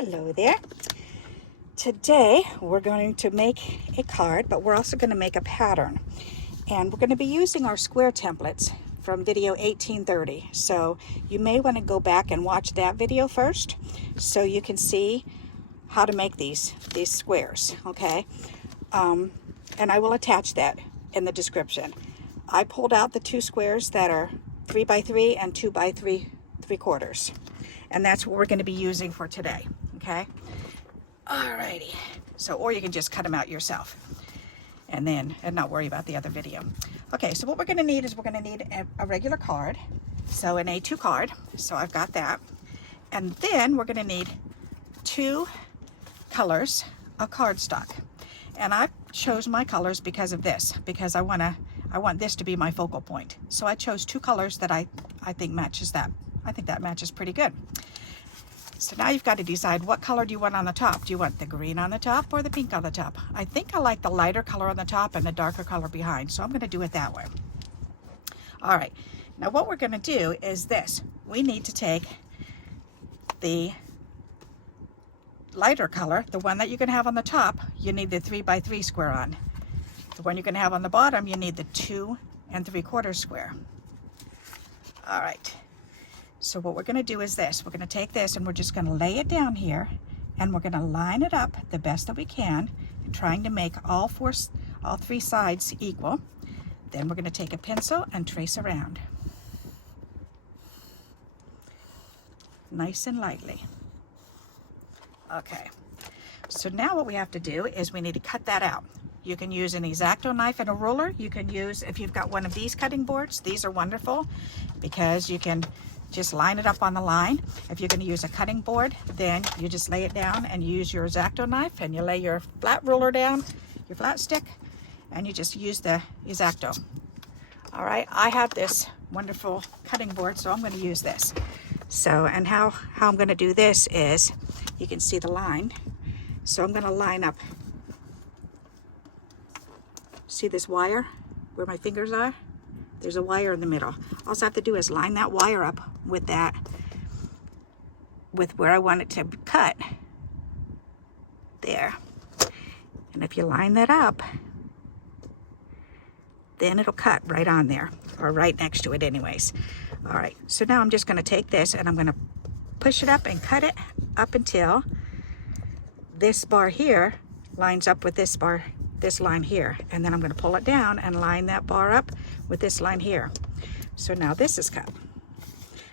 Hello there. Today we're going to make a card, but we're also going to make a pattern. And we're going to be using our square templates from video 1830. So you may want to go back and watch that video first so you can see how to make these squares, okay? And I will attach that in the description. I pulled out the two squares that are 3 by 3 and 2 by 3/4. And that's what we're going to be using for today, okay? Alrighty. So, or you can just cut them out yourself and not worry about the other video. Okay, so what we're going to need is we're going to need a regular card. So an A2 card. So I've got that. And then we're going to need 2 colors of cardstock. And I chose my colors because of this, because I want this to be my focal point. So I chose 2 colors that I think matches that. I think that matches pretty good. So now you've got to decide what color do you want on the top. Do you want the green on the top or the pink on the top? I think I like the lighter color on the top and the darker color behind, so I'm going to do it that way. All right, now what we're going to do is this. We need to take the lighter color, the one that you're going to have on the top, you need the 3 by 3 square on. The one you're going to have on the bottom, you need the 2 3/4 square. All right. So what we're going to do is this. We're going to take this and we're just going to lay it down here and we're going to line it up the best that we can, trying to make all 3 sides equal. Then we're going to take a pencil and trace around. Nice and lightly. Okay. So now what we have to do is we need to cut that out. You can use an X-Acto knife and a ruler. You can use, if you've got one of these cutting boards, these are wonderful because you can just line it up on the line. If you're going to use a cutting board, then you just lay it down and use your X-Acto knife and you lay your flat ruler down, your flat stick, and you just use the X-Acto. All right, I have this wonderful cutting board, so I'm going to use this. So, and how I'm going to do this is, you can see the line. So I'm going to line up, see this wire where my fingers are? There's a wire in the middle. All I have to do is line that wire up with that, with where I want it to cut. There. And if you line that up, then it'll cut right on there, or right next to it anyways. All right, so now I'm just going to take this and I'm going to push it up and cut it up until this bar here lines up with this bar, this line here, and then I'm going to pull it down and line that bar up with this line here. So now this is cut.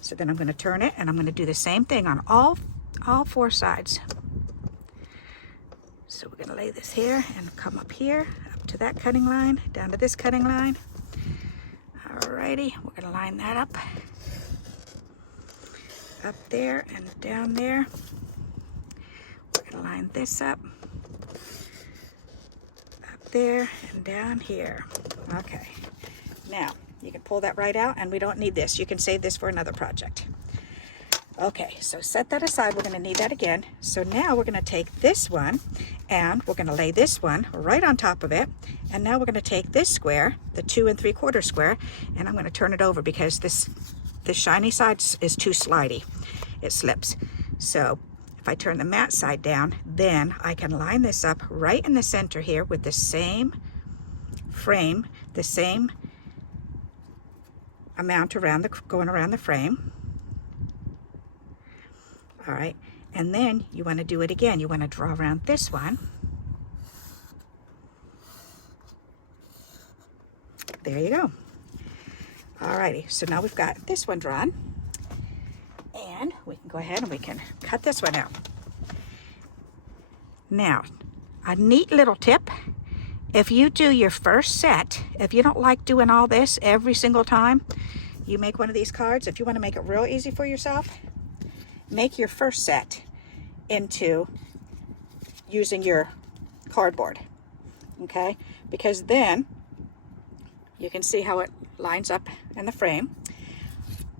So then I'm going to turn it and I'm going to do the same thing on all 4 sides. So we're going to lay this here and come up here, up to that cutting line, down to this cutting line. Alrighty, we're going to line that up there and down there. We're going to line this up there and down here. Okay, now you can pull that right out and we don't need this. You can save this for another project. Okay, so set that aside. We're going to need that again. So now we're going to take this one and we're going to lay this one right on top of it. And now we're going to take this square, the 2 3/4 square, and I'm going to turn it over because this shiny side is too slidey. It slips. So if I turn the matte side down, then I can line this up right in the center here with the same frame, the same amount going around the frame. All right, and then you want to do it again. You want to draw around this one. There you go. All righty, so now we've got this one drawn. And we can go ahead and we can cut this one out. Now, a neat little tip. If you do your first set, if you don't like doing all this every single time you make one of these cards, if you want to make it real easy for yourself, make your first set into using your cardboard, okay? Because then you can see how it lines up in the frame.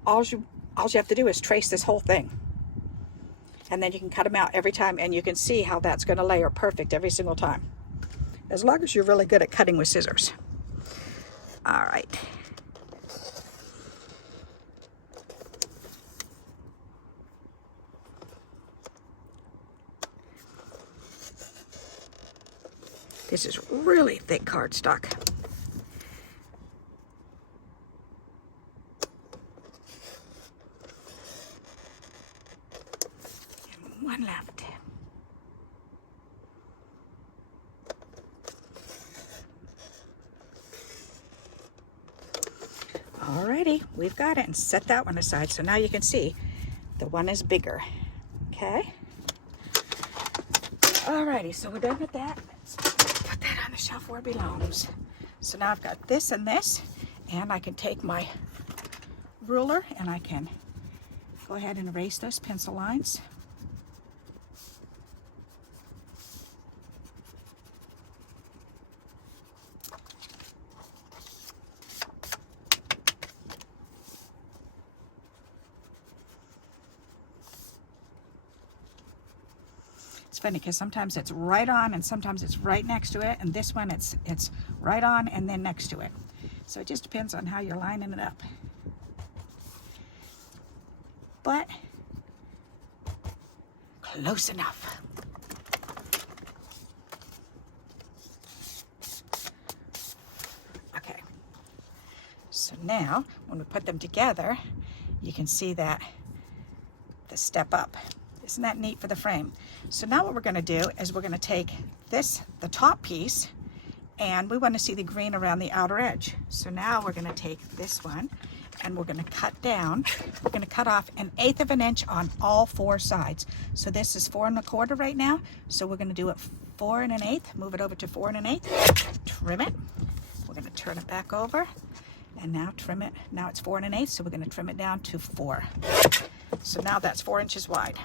All you have to do is trace this whole thing. And then you can cut them out every time and you can see how that's going to layer perfect every single time. As long as you're really good at cutting with scissors. All right. This is really thick cardstock. And one left. Alrighty, we've got it, and set that one aside. So now you can see the one is bigger. Okay. Alrighty, so we're done with that. Let's put that on the shelf where it belongs. So now I've got this and this, and I can take my ruler and I can go ahead and erase those pencil lines. It's funny because sometimes it's right on and sometimes it's right next to it, and this one it's right on and then next to it. So it just depends on how you're lining it up. But close enough. Okay. So now when we put them together, you can see that the step up. Isn't that neat for the frame? So now what we're going to do is we're going to take this, the top piece, and we want to see the green around the outer edge. So now we're going to take this one and we're going to cut down. We're going to cut off 1/8 of an inch on all 4 sides. So this is 4 1/4 right now. So we're going to do it 4 1/8. Move it over to 4 1/8. Trim it. We're going to turn it back over and now trim it. Now it's 4 1/8. So we're going to trim it down to 4. So now that's 4 inches wide.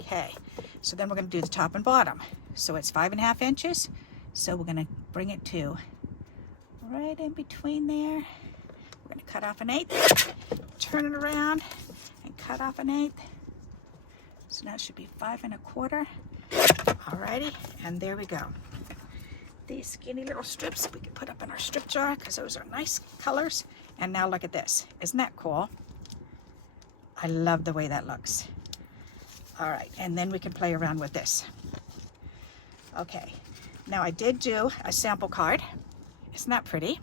Okay, so then we're going to do the top and bottom. So it's 5 1/2 inches. So we're going to bring it to right in between there. We're going to cut off 1/8, turn it around, and cut off 1/8. So that should be 5 1/4. Alrighty, and there we go. These skinny little strips we can put up in our strip jar because those are nice colors. And now look at this. Isn't that cool? I love the way that looks. All right, and then we can play around with this. Okay, now I did do a sample card. Isn't that pretty?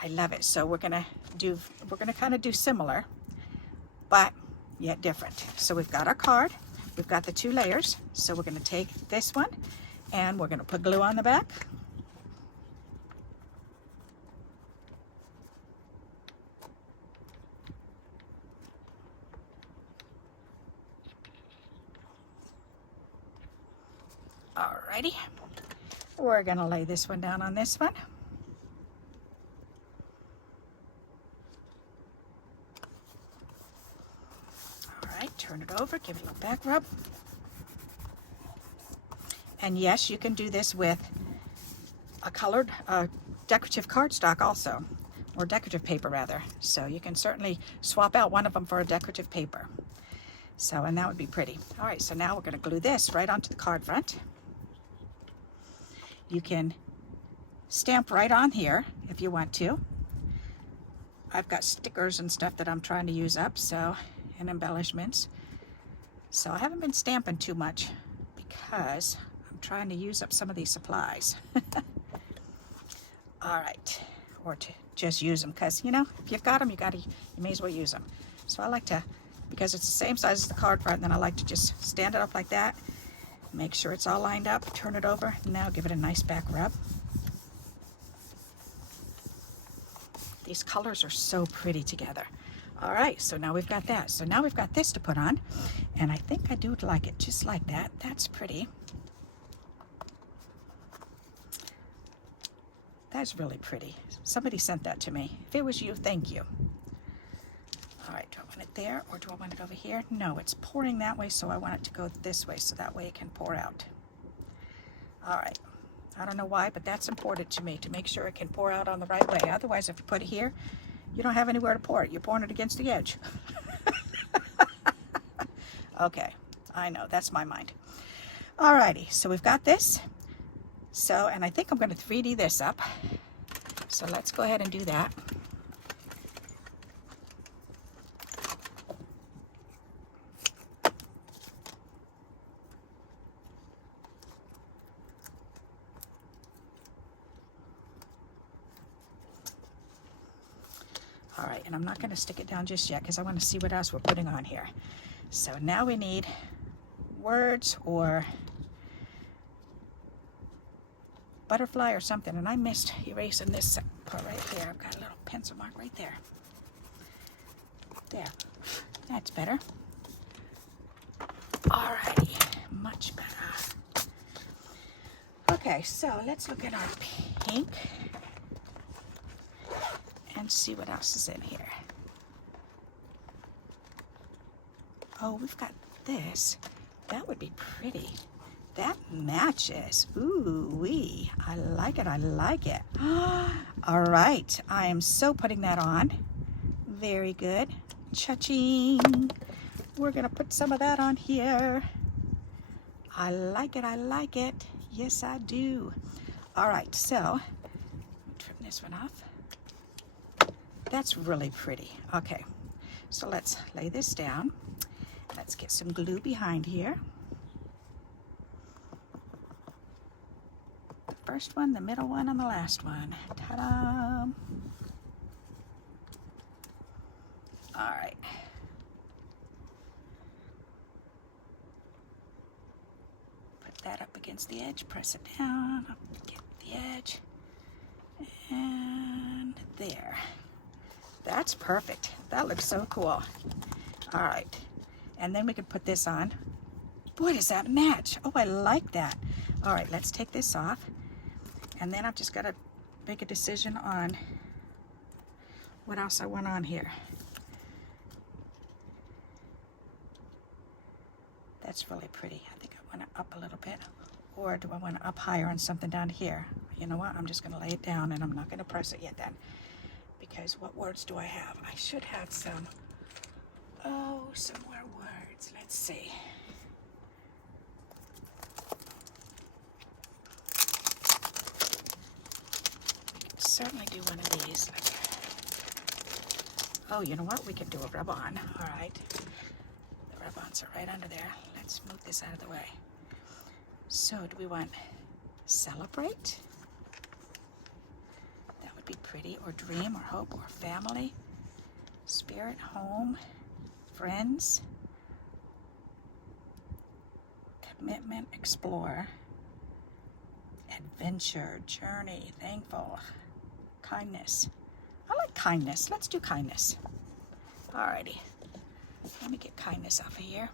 I love it. So we're gonna kind of do similar, but yet different. So we've got our card, we've got the 2 layers. So we're gonna take this one and we're gonna put glue on the back. Alrighty, we're gonna lay this one down on this one. Alright, turn it over, give it a little back rub. And yes, you can do this with a colored decorative cardstock also, or decorative paper rather. So you can certainly swap out one of them for a decorative paper. So, and that would be pretty. Alright, so now we're gonna glue this right onto the card front. You can stamp right on here if you want to. I've got stickers and stuff that I'm trying to use up, so, and embellishments. So I haven't been stamping too much because I'm trying to use up some of these supplies. All right, or to just use them because, you know, if you've got them, you may as well use them. So I like to, because it's the same size as the card front, then I like to just stand it up like that. Make sure it's all lined up, turn it over, and now give it a nice back rub. These colors are so pretty together. All right, so now we've got that. So now we've got this to put on, and I think I do like it just like that. That's pretty. That's really pretty. Somebody sent that to me. If it was you, thank you. All right, do I want it there or do I want it over here? No, it's pouring that way, so I want it to go this way so that way it can pour out. All right, I don't know why, but that's important to me, to make sure it can pour out on the right way. Otherwise, if you put it here, you don't have anywhere to pour it. You're pouring it against the edge. Okay, I know, that's my mind. All righty, so we've got this. So, and I think I'm going to 3D this up. So let's go ahead and do that. right, and I'm not going to stick it down just yet because I want to see what else we're putting on here. So now we need words or butterfly or something, and I missed erasing this part right there. I've got a little pencil mark right there. There, that's better. Alrighty, much better. Okay, so let's look at our pink and see what else is in here. Oh, we've got this. That would be pretty. That matches. Ooh wee. I like it. I like it. All right. I am so putting that on. Very good. Cha-ching. We're going to put some of that on here. I like it. I like it. Yes, I do. All right. So, trim this one off. That's really pretty. Okay. So let's lay this down. Let's get some glue behind here. The first one, the middle one, and the last one. Ta-da! All right. Put that up against the edge, press it down, up get the edge, and there. That's perfect. That looks so cool. All right. And then we could put this on. Boy, does that match. Oh, I like that. All right, let's take this off. And then I've just got to make a decision on what else I want on here. That's really pretty. I think I want it up a little bit. Or do I want it up higher on something down here? You know what? I'm just going to lay it down and I'm not going to press it yet then. Because what words do I have? I should have some. Oh, some more words. Let's see. We can certainly do one of these. Oh, you know what? We can do a rub-on. All right. The rub-ons are right under there. Let's move this out of the way. So, do we want celebrate? That would be pretty. Or dream, or hope, or family. Spirit, home. Friends, commitment, explore, adventure, journey, thankful, kindness. I like kindness. Let's do kindness. Alrighty. Let me get kindness off of here.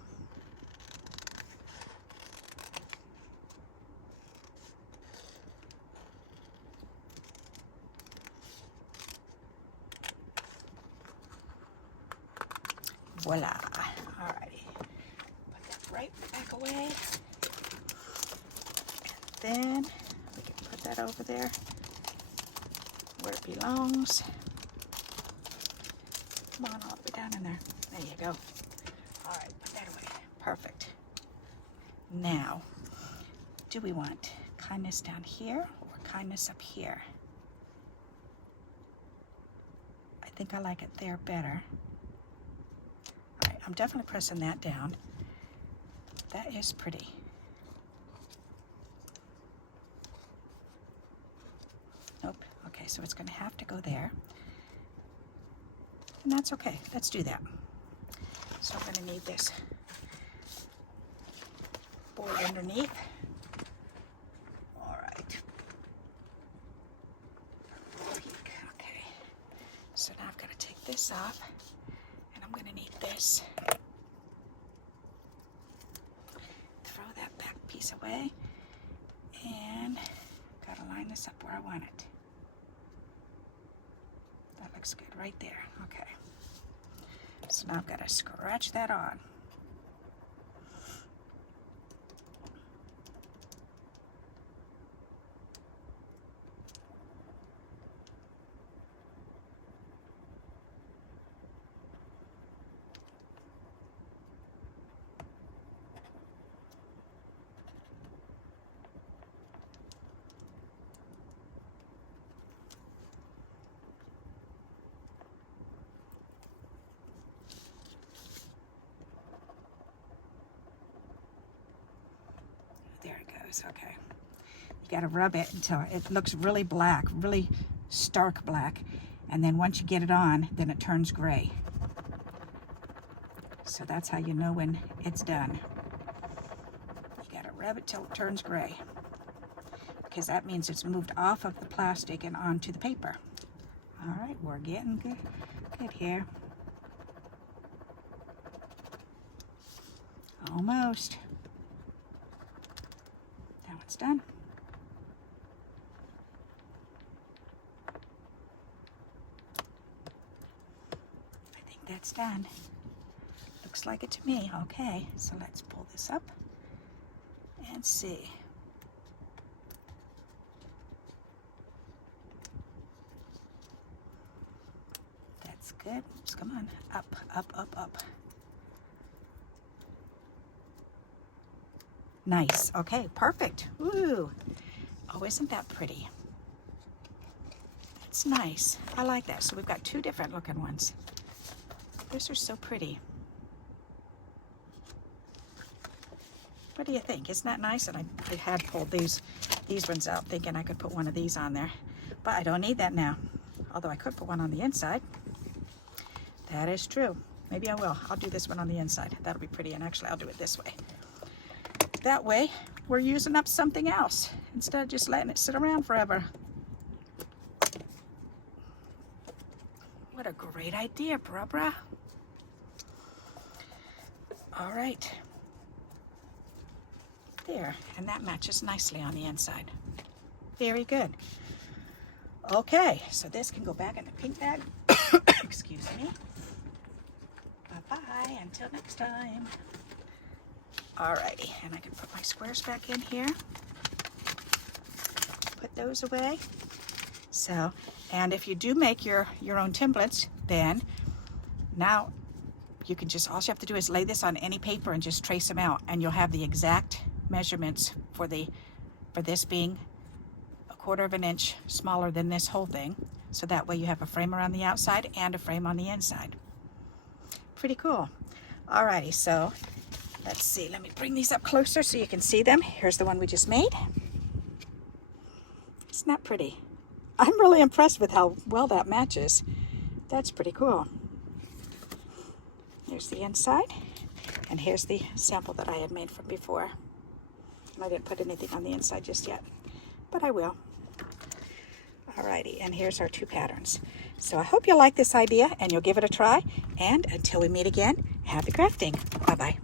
Voila. Alrighty. Put that right back away. And then we can put that over there where it belongs. Come on, all the way down in there. There you go. Alright, put that away. Perfect. Now, do we want kindness down here or kindness up here? I think I like it there better. I'm definitely pressing that down. That is pretty. Nope. Okay, so it's going to have to go there. And that's okay. Let's do that. So I'm going to need this board underneath. All right. Okay. So now I've got to take this off. And I'm going to need this. Throw that back piece away. And got to line this up where I want it. That looks good right there. Okay. So now I've got to scratch that on. There it goes. Okay. You got to rub it until it looks really black, really stark black. And then once you get it on, then it turns gray. So that's how you know when it's done. You gotta rub it till it turns gray, because that means it's moved off of the plastic and onto the paper. All right, we're getting good here. Almost. That one's done. I think that's done. Looks like it to me. Okay, so let's pull this up and see. That's good. Oops, come on. Up, up, up, up. Nice. Okay, perfect. Woo. Oh, isn't that pretty? That's nice. I like that. So we've got two different looking ones. Those are so pretty. What do you think? Isn't that nice? And I had pulled these ones out thinking I could put one of these on there, but I don't need that now. Although I could put one on the inside. That is true. Maybe I will. I'll do this one on the inside. That'll be pretty. And actually, I'll do it this way. That way, we're using up something else instead of just letting it sit around forever. What a great idea, Barbara. All right. There, and that matches nicely on the inside. Very good. Okay, so this can go back in the pink bag. Excuse me. Bye-bye, until next time. Alrighty, and I can put my squares back in here. Put those away. So, and if you do make your own templates, then now you can just, all you have to do is lay this on any paper and just trace them out, and you'll have the exact measurements for this being 1/4 of an inch smaller than this whole thing. So that way you have a frame around the outside and a frame on the inside. Pretty cool. Alrighty, so let's see. Let me bring these up closer so you can see them. Here's the one we just made. Isn't that pretty? I'm really impressed with how well that matches. That's pretty cool. Here's the inside, and here's the sample that I had made from before. And I didn't put anything on the inside just yet, but I will. Alrighty, and here's our two patterns. So I hope you'll like this idea and you'll give it a try. And until we meet again, happy crafting. Bye-bye.